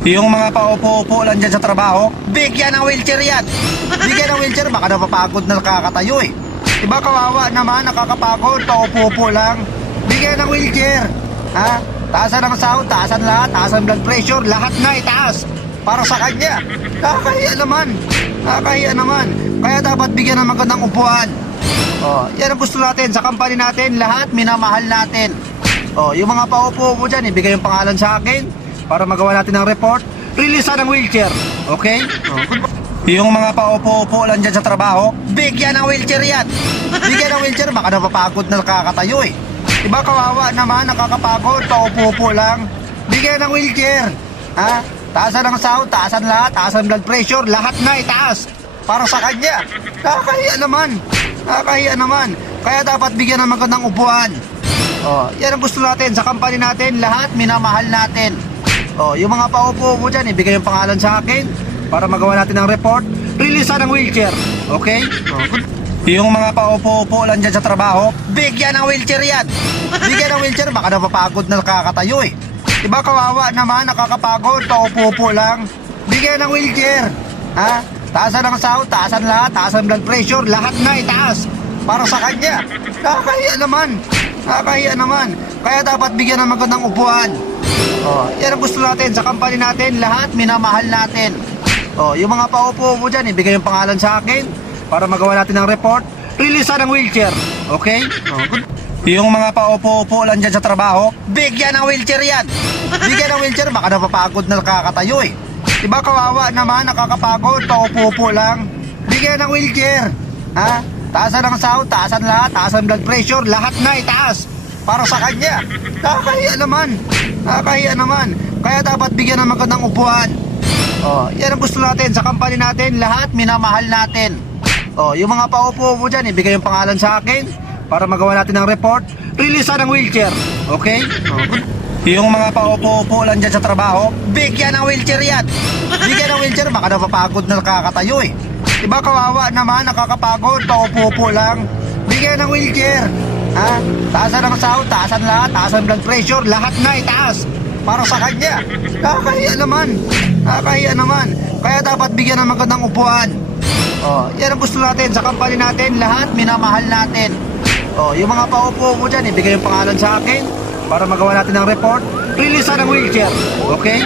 Yung mga paupo-upo lang dyan sa trabaho, bigyan ng wheelchair yan. Bigyan ng wheelchair, baka napapagod na nakakatayo eh. Diba kawawa naman, nakakapagod, paupo-upo lang. Bigyan ng wheelchair. Ha? Taasan ng sahod, taasan lahat, taasan blood pressure, lahat na itaas. Para sa kanya. Nakakahiya naman. Nakakahiya naman. Kaya dapat bigyan ng magandang upuan. Oh, yan ang gusto natin sa company natin, lahat minamahal natin. Oh, yung mga paupo-upo dyan, ibigay yung pangalan sa akin para magawa natin ng report. Releasean ng wheelchair. Okay? Oh, yung mga paupo-upo lang dyan sa trabaho, bigyan ng wheelchair yan. Bigyan ng wheelchair, baka napapagod na nakakatayo eh. Diba kawawa naman, nakakapagod, paupo-upo lang. Bigyan ng wheelchair. Ha? Taasan ng sahod, taasan lahat, taasan blood pressure, lahat na itaas. Para sa kanya. Nakakahiya naman. Nakakahiya naman. Kaya dapat bigyan ng magandang upuan. Oh, yan ang gusto natin sa company natin, lahat minamahal natin. Oh, yung mga paupo-upo dyan, ibigay yung pangalan sa akin para magawa natin ng report. Releasean ng wheelchair. Okay? Oh, yung mga paupo-upo lang dyan sa trabaho, bigyan ng wheelchair yan. Bigyan ng wheelchair, baka napapagod na nakakatayo eh. Diba kawawa naman, nakakapagod, paupo-upo lang. Bigyan ng wheelchair. Ha? Taasan ng sahod, taasan lahat, taasan blood pressure, lahat na itaas. Para sa kanya. Nakakahiya naman. Nakakahiya naman. Kaya dapat bigyan ng magandang upuan. Oh, yan ang gusto natin sa company natin, lahat minamahal natin. Oh, yung mga paupo-upo dyan, ibigay yung pangalan sa akin para magawa natin ng report. Releasean ng wheelchair. Okay? Oh, yung mga paupo-upo lang dyan sa trabaho, bigyan ng wheelchair yan. Bigyan ng wheelchair, baka napapagod na nakakatayo eh. Diba kawawa naman, nakakapagod, paupo-upo lang. Bigyan ng wheelchair. Ha? Taasan ng sahod, taasan lahat, taasan blood pressure, lahat na itaas. Para sa kanya. Nakakahiya naman. Nakakahiya naman. Kaya dapat bigyan ng magandang upuan. Oh, yan ang gusto natin sa company natin, lahat minamahal natin. Oh, yung mga paupo-upo dyan, ibigay yung pangalan sa akin para magawa natin ng report. Releasean ng wheelchair. Okay? Oh, yung mga paupo-upo lang dyan sa trabaho, bigyan ng wheelchair yan. Bigyan ng wheelchair, baka napapagod na nakakatayo eh. Diba kawawa naman, nakakapagod, paupo-upo lang. Bigyan ng wheelchair. Ha? Taasan ng sahod, taasan lahat, taasan blood pressure, lahat na itaas. Para sa kanya. Nakakahiya naman. Nakakahiya naman. Kaya dapat bigyan ng magandang upuan. Oh, yan ang gusto natin sa company natin, lahat minamahal natin. Oh, yung mga paupo-upo dyan, ibigay yung pangalan sa akin para magawa natin ng report. Releasean ng wheelchair. Okay?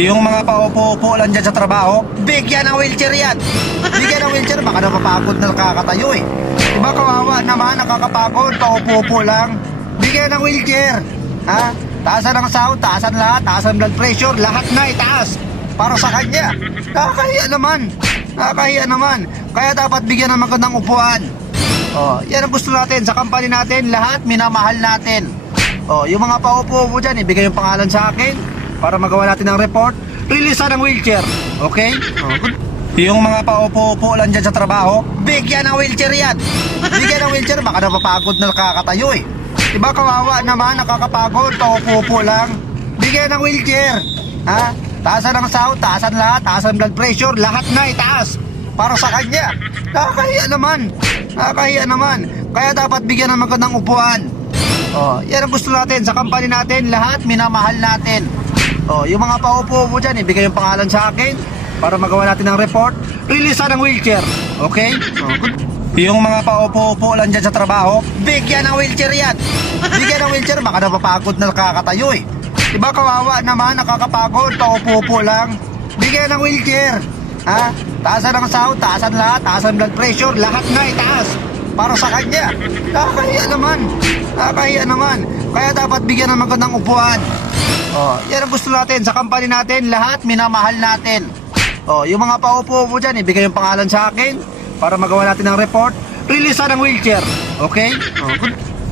Yung mga paupo-upo lang dyan sa trabaho, bigyan ng wheelchair yan. Bigyan ng wheelchair, baka napapagod na nakakatayo eh. Diba kawawa naman, nakakapagod, paupo-upo lang. Bigyan ng wheelchair. Ha? Taasan ng sahod, taasan lahat, taasan blood pressure, lahat na itaas. Para sa kanya. Nakakahiya naman. Nakakahiya naman. Kaya dapat bigyan ng magandang upuan. Oh, yan ang gusto natin sa company natin, lahat minamahal natin. Oh, yung mga paupo-upo dyan, ibigay yung pangalan sa akin para magawa natin ng report. Releasean ng wheelchair. Okay? Oh, yung mga paupo-upo lang dyan sa trabaho, bigyan ng wheelchair yan. Bigyan ng wheelchair, baka napapagod na nakakatayo eh. Diba kawawa naman, nakakapagod, paupo-upo lang. Bigyan ng wheelchair. Ha? Taasan ng sahod, taasan lahat, taasan blood pressure, lahat na itaas. Para sa kanya. Nakakahiya naman. Nakakahiya naman. Kaya dapat bigyan ng magandang upuan. Oh, yan ang gusto natin sa company natin, lahat minamahal natin. Oh, yung mga paupo-upo dyan, ibigay yung pangalan sa akin para magawa natin ng report. Releasean ng wheelchair. Okay? Oh, yung mga paupo-upo lang dyan sa trabaho, bigyan ng wheelchair yan. Bigyan ng wheelchair, baka napapagod na nakakatayo eh. Diba kawawa naman, nakakapagod, paupo-upo lang. Bigyan ng wheelchair. Ha? Taasan ng sahod, taasan lahat, taasan blood pressure, lahat na itaas. Para sa kanya. Nakakahiya naman. Nakakahiya naman. Kaya dapat bigyan ng magandang upuan. Oh, yan ang gusto natin sa company natin, lahat minamahal natin. Oh, yung mga paupo-upo dyan, ibigay yung pangalan sa akin para magawa natin ng report. Releasean ng wheelchair. Okay? Oh,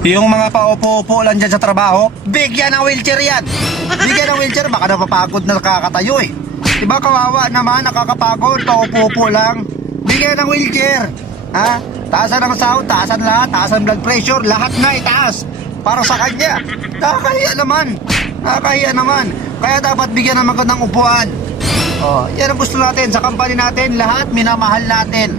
yung mga paupo-upo lang dyan sa trabaho, bigyan ng wheelchair yan. Bigyan ng wheelchair, baka napapagod na nakakatayo eh. Diba kawawa naman, nakakapagod, paupo-upo lang. Bigyan ng wheelchair. Ha? Taasan ng sahod, taasan lahat, taasan blood pressure, lahat na itaas. Para sa kanya. Nakakahiya naman. Nakakahiya naman. Kaya dapat bigyan ng magandang upuan. Oh, yan ang gusto natin sa company natin, lahat minamahal natin.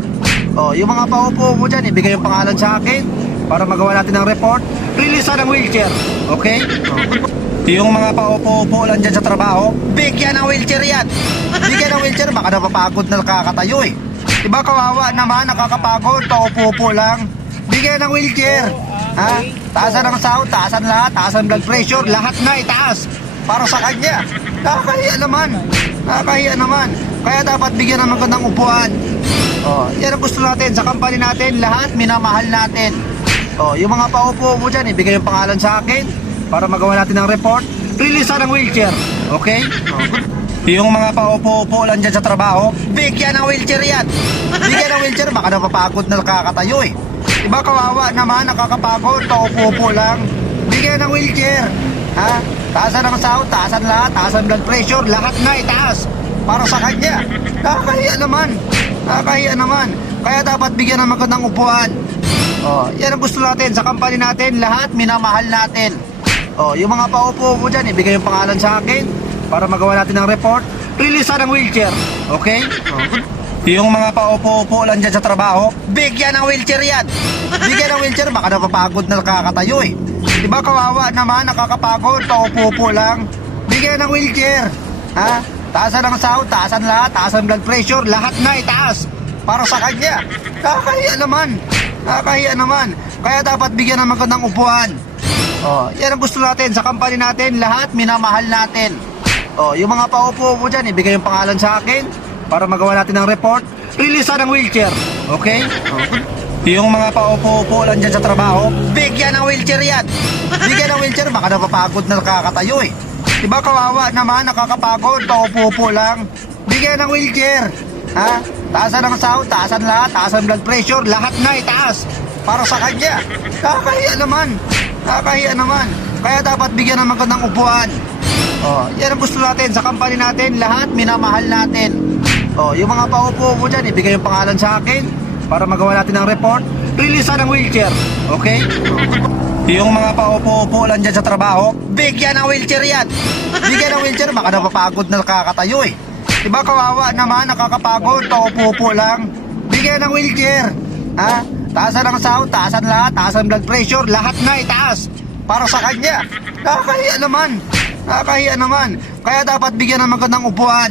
Oh, yung mga paupo-upo dyan, ibigay yung pangalan sa akin para magawa natin ng report. Releasean ng wheelchair. Okay? Oh. Yung mga paupo-upo lang dyan sa trabaho, bigyan ng wheelchair yan. Bigyan ng wheelchair, baka napapagod na nakakatayo eh. Diba kawawa naman, nakakapagod, paupo-upo lang. Bigyan ng wheelchair. Ha? Taasan ng sahod, taasan lahat, taasan blood pressure, lahat na itaas. Para sa kanya. Nakakahiya naman. Nakakahiya naman. Kaya dapat bigyan ng magandang upuan. Oh, yan ang gusto natin sa company natin, lahat minamahal natin. Oh, yung mga paupo-upo dyan, ibigay yung pangalan sa akin para magawa natin ng report. Release ng wheelchair. Okay? Oh, yung mga paupo-upo lang dyan sa trabaho, bigyan ng wheelchair yan. Bigyan ng wheelchair, baka napapagod na nakakatayo eh. Diba kawawa naman, nakakapagod, paupo-upo lang. Bigyan ng wheelchair. Ha? Taasan ng sahod, taasan lahat, taasan blood pressure, lahat na itaas. Para sa kanya. Nakakahiya naman. Nakakahiya naman. Kaya dapat bigyan ng magandang upuan. Oh, yan ang gusto natin sa company natin, lahat minamahal natin. Oh, yung mga paupo-upo dyan, ibigay yung pangalan sa akin para magawa natin ng report. Release ng wheelchair. Okay? Oh. Yung mga paupo-upo lang dyan sa trabaho, bigyan ng wheelchair yan. Bigyan ng wheelchair, baka napapagod na nakakatayo eh. Diba kawawa naman, nakakapagod, paupo-upo lang. Bigyan ng wheelchair. Ha? Taasan ng sahod, taasan lahat, taasan blood pressure, lahat na itaas. Para sa kanya. Nakakahiya naman. Nakakahiya naman. Kaya dapat bigyan ng magandang upuan. Oh, yan ang gusto natin sa company natin, lahat minamahal natin. Oh, yung mga paupo-upo dyan, ibigay yung pangalan sa akin para magawa natin ng report. Release ng wheelchair. Okay? Oh. Yung mga paupo-upo lang dyan sa trabaho, bigyan ng wheelchair yan. Bigyan ng wheelchair, baka napapagod na nakakatayo eh. Diba kawawa naman, nakakapagod, paupo-upo lang. Bigyan ng wheelchair. Ha? Taasan ng sahod, taasan lahat, taasan blood pressure, lahat na itaas. Para sa kanya. Nakakahiya naman. Nakakahiya naman. Kaya dapat bigyan ng magandang upuan. Oh, yan ang gusto natin sa company natin, lahat minamahal natin. Oh, yung mga paupo-upo dyan, ibigay yung pangalan sa akin para magawa natin ng report. Release ng wheelchair. Okay? Yung mga paupo-upo lang dyan sa trabaho, bigyan ng wheelchair yan. Bigyan ng wheelchair, baka napapagod na nakakatayo eh. Diba kawawa naman, nakakapagod, paupo-upo lang. Bigyan ng wheelchair. Ha? Taasan ng sahod, taasan lahat, taasan blood pressure, lahat na itaas. Para sa kanya. Nakakahiya naman. Nakakahiya naman. Kaya dapat bigyan ng magandang upuan.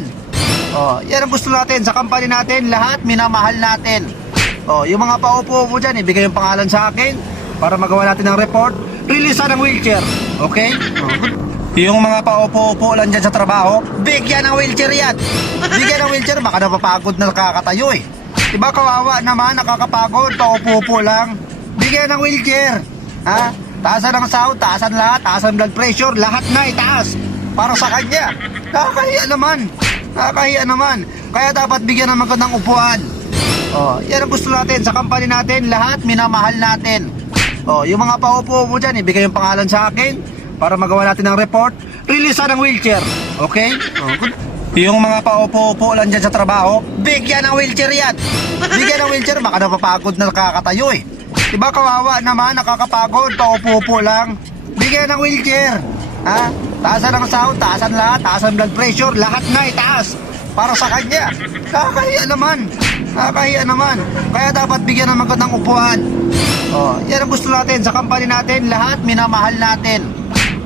Oh, yan ang gusto natin sa company natin, lahat minamahal natin. Oh, yung mga paupo-upo dyan, ibigay yung pangalan sa akin para magawa natin ng report. Release ng wheelchair. Okay? Oh. Yung mga paupo-upo lang dyan sa trabaho, bigyan ng wheelchair yan. Bigyan ng wheelchair, baka napapagod na nakakatayo eh. Diba kawawa naman, nakakapagod, paupo-upo lang. Bigyan ng wheelchair. Ha? Taasan ng sahod, taasan lahat, taasan blood pressure, lahat na itaas. Para sa kanya. Nakakahiya naman. Nakakahiya naman. Kaya dapat bigyan ng magandang upuan. Oh, yan ang gusto natin sa company natin, lahat minamahal natin. Oh, yung mga paupo-upo dyan, ibigay yung pangalan sa akin para magawa natin ng report. Release ng wheelchair. Okay? Oh, good. Yung mga paupo-upo lang dyan sa trabaho, bigyan ng wheelchair yan. Bigyan ng wheelchair, baka napapagod na nakakatayo eh. Diba kawawa naman, nakakapagod, paupo-upo lang. Bigyan ng wheelchair. Ha? Taasan ng sahod, taasan lahat, taasan blood pressure, lahat na itaas. Para sa kanya. Nakakahiya naman. Nakakahiya naman. Kaya dapat bigyan ng magandang upuan. Oh, yan ang gusto natin sa company natin, lahat minamahal natin.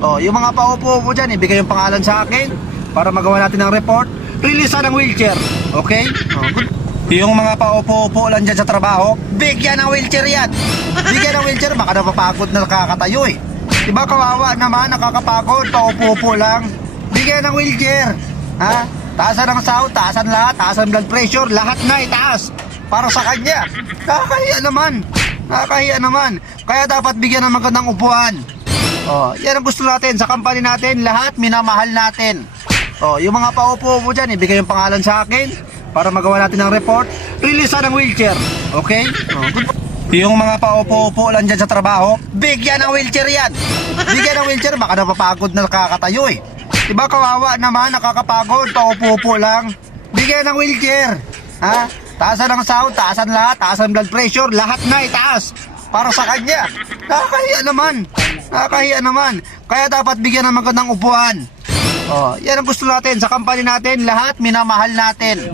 Oh, yung mga paupo-upo dyan, ibigay yung pangalan sa akin para magawa natin ng report. Release ng wheelchair. Okay? Oh, good. Yung mga paupo-upo lang dyan sa trabaho, bigyan ng wheelchair yan. Bigyan ng wheelchair, baka napapagod na nakakatayo eh. Diba kawawa naman, nakakapagod, paupo-upo lang. Bigyan ng wheelchair. Ha? Taasan ng sahod, taasan lahat, taasan blood pressure, lahat na itaas. Para sa kanya. Nakakahiya naman. Nakakahiya naman. Kaya dapat bigyan ng magandang upuan. Oh, yan ang gusto natin sa company natin, lahat minamahal natin. Oh, yung mga paupo-upo dyan, ibigay yung pangalan sa akin para magawa natin ng report. Release ng wheelchair. Okay? Oh, good. Yung mga paupo-upo lang dyan sa trabaho, bigyan ng wheelchair yan. Bigyan ng wheelchair, baka napapagod na nakakatayo eh. Diba kawawa naman, nakakapagod, paupo-upo lang. Bigyan ng wheelchair. Ha? Taasan ng sahod, taasan lahat, taasan blood pressure, lahat na itaas. Para sa kanya. Nakakahiya naman. Nakakahiya naman. Kaya dapat bigyan ng magandang upuan. Oh, yan ang gusto natin sa company natin, lahat minamahal natin.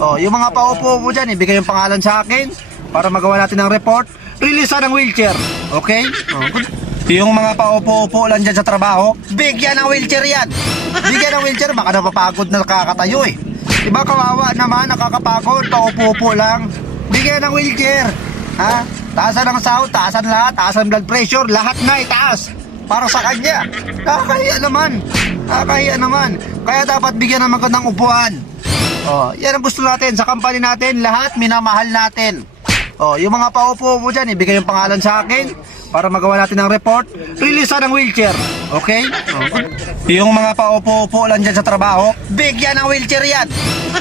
Oh, yung mga paupo-upo dyan, ibigay yung pangalan sa akin para magawa natin ng report. Release ng wheelchair. Okay? Oh, good. Yung mga paupo-upo lang dyan sa trabaho, bigyan ng wheelchair yan. Bigyan ng wheelchair, baka napapagod na nakakatayo eh. Diba kawawa naman, nakakapagod, paupo-upo lang. Bigyan ng wheelchair. Ha? Taasan ng sahod, taasan lahat, taasan blood pressure, lahat na itaas. Para sa kanya. Nakakahiya naman. Nakakahiya naman. Kaya dapat bigyan ng magandang upuan. Oh, yan ang gusto natin sa company natin, lahat minamahal natin. Oh, yung mga paupo-upo dyan, ibigay yung pangalan sa akin para magawa natin ng report. Release ng wheelchair. Okay? Oh. Yung mga paupo-upo lang dyan sa trabaho, bigyan ng wheelchair yan.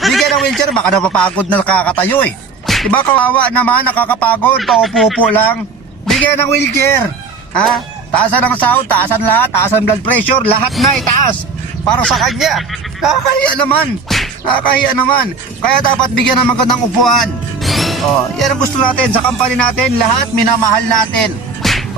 Bigyan ng wheelchair, baka napapagod na nakakatayo eh. Diba kawawa naman, nakakapagod, paupo-upo lang. Bigyan ng wheelchair. Ha? Taasan ng sahod, taasan lahat, taasan blood pressure, lahat na itaas. Para sa kanya. Nakakahiya naman. Nakakahiya naman. Kaya dapat bigyan ng magandang upuan. Oh, yan ang gusto natin sa company natin, lahat minamahal natin.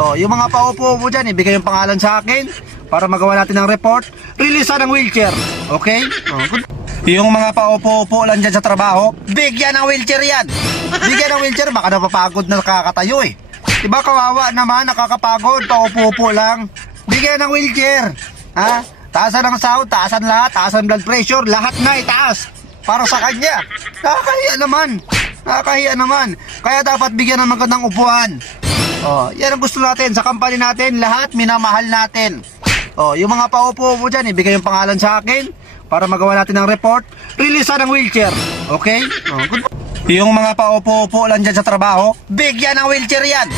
Oh, yung mga paupo-upo dyan, ibigay yung pangalan sa akin para magawa natin ng report. Release ng wheelchair. Okay? Oh, good. Yung mga paupo-upo lang dyan sa trabaho, bigyan ng wheelchair yan. Bigyan ng wheelchair, baka napapagod na nakakatayo eh. Diba kawawa naman, nakakapagod, paupo-upo lang. Bigyan ng wheelchair. Ha? Taasan ng sahod, taasan lahat, taasan blood pressure, lahat na itaas. Para sa kanya. Nakakahiya naman. Nakakahiya naman. Kaya dapat bigyan ng magandang upuan. Oh, yan ang gusto natin sa company natin, lahat minamahal natin. Oh, yung mga paupo-upo dyan, ibigay yung pangalan sa akin para magawa natin ng report. Release ng wheelchair. Okay? Oh, good. Yung mga paupo-upo lang dyan sa trabaho, bigyan ng wheelchair yan.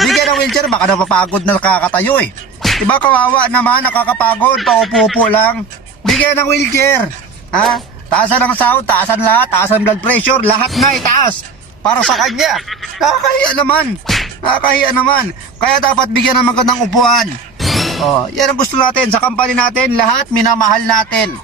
Bigyan ng wheelchair, baka napapagod na nakakatayo eh. Diba kawawa naman, nakakapagod, paupo-upo lang. Bigyan ng wheelchair. Ha? Taasan ng sahod, taasan lahat, taasan blood pressure, lahat na itaas. Para sa kanya. Nakakahiya naman. Nakakahiya naman. Kaya dapat bigyan ng magandang upuan. Oh, yan ang gusto natin sa company natin, lahat minamahal natin.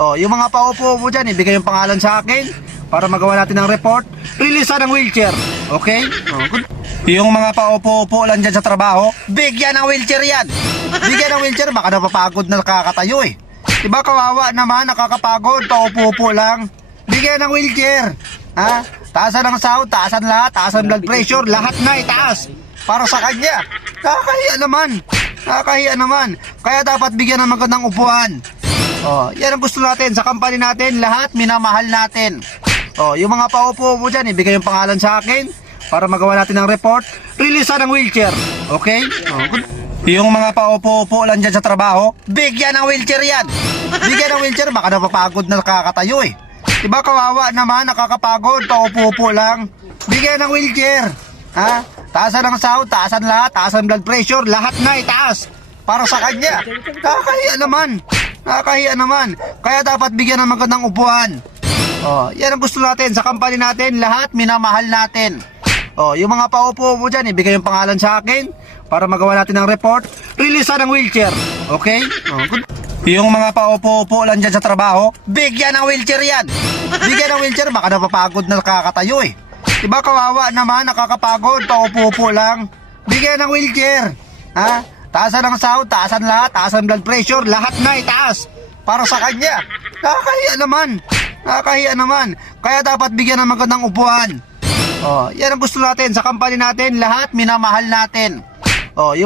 Oh, yung mga paupo-upo dyan, ibigay yung pangalan sa akin para magawa natin ng report. Release ng wheelchair. Okay? Oh, good. Yung mga paupo-upo lang dyan sa trabaho, bigyan ng wheelchair yan. Bigyan ng wheelchair, baka napapagod na nakakatayo eh. Diba kawawa naman, nakakapagod, paupo-upo lang. Bigyan ng wheelchair. Ha? Taasan ng sahod, taasan lahat, taasan blood pressure, lahat na itaas. Para sa kanya. Nakakahiya naman. Nakakahiya naman. Kaya dapat bigyan ng magandang upuan. Oh, yan ang gusto natin sa company natin, lahat minamahal natin. Oh, yung mga paupo-upo dyan, ibigay yung pangalan sa akin para magawa natin ng report. Release ng wheelchair. Okay? Oh, good. Yung mga paupo-upo lang dyan sa trabaho, bigyan ng wheelchair yan. Bigyan ng wheelchair, baka napapagod na nakakatayo eh. Diba kawawa naman, nakakapagod, paupo-upo lang. Bigyan ng wheelchair. Ha? Taasan ng sahod, taasan lahat, taasan blood pressure, lahat na itaas. Para sa kanya. Nakakahiya naman. Nakakahiya naman. Kaya dapat bigyan ng magandang upuan. Oh, yan ang gusto natin sa company natin, lahat minamahal natin. Oh, yung mga paupo-upo dyan, ibigay yung pangalan sa akin para magawa natin ng report. Release ng wheelchair. Okay? Oh, good. Yung mga paupo-upo lang dyan sa trabaho, bigyan ng wheelchair yan. Bigyan ng wheelchair, baka napapagod na nakakatayo eh. Diba kawawa naman, nakakapagod, paupo-upo lang. Bigyan ng wheelchair. Ha? Taasan ng sahod, taasan lahat, taasan blood pressure, lahat na itaas. Para sa kanya. Nakakahiya naman. Nakakahiya naman. Kaya dapat bigyan ng magandang upuan. Oh, yan ang gusto natin sa company natin, lahat minamahal natin. Oh,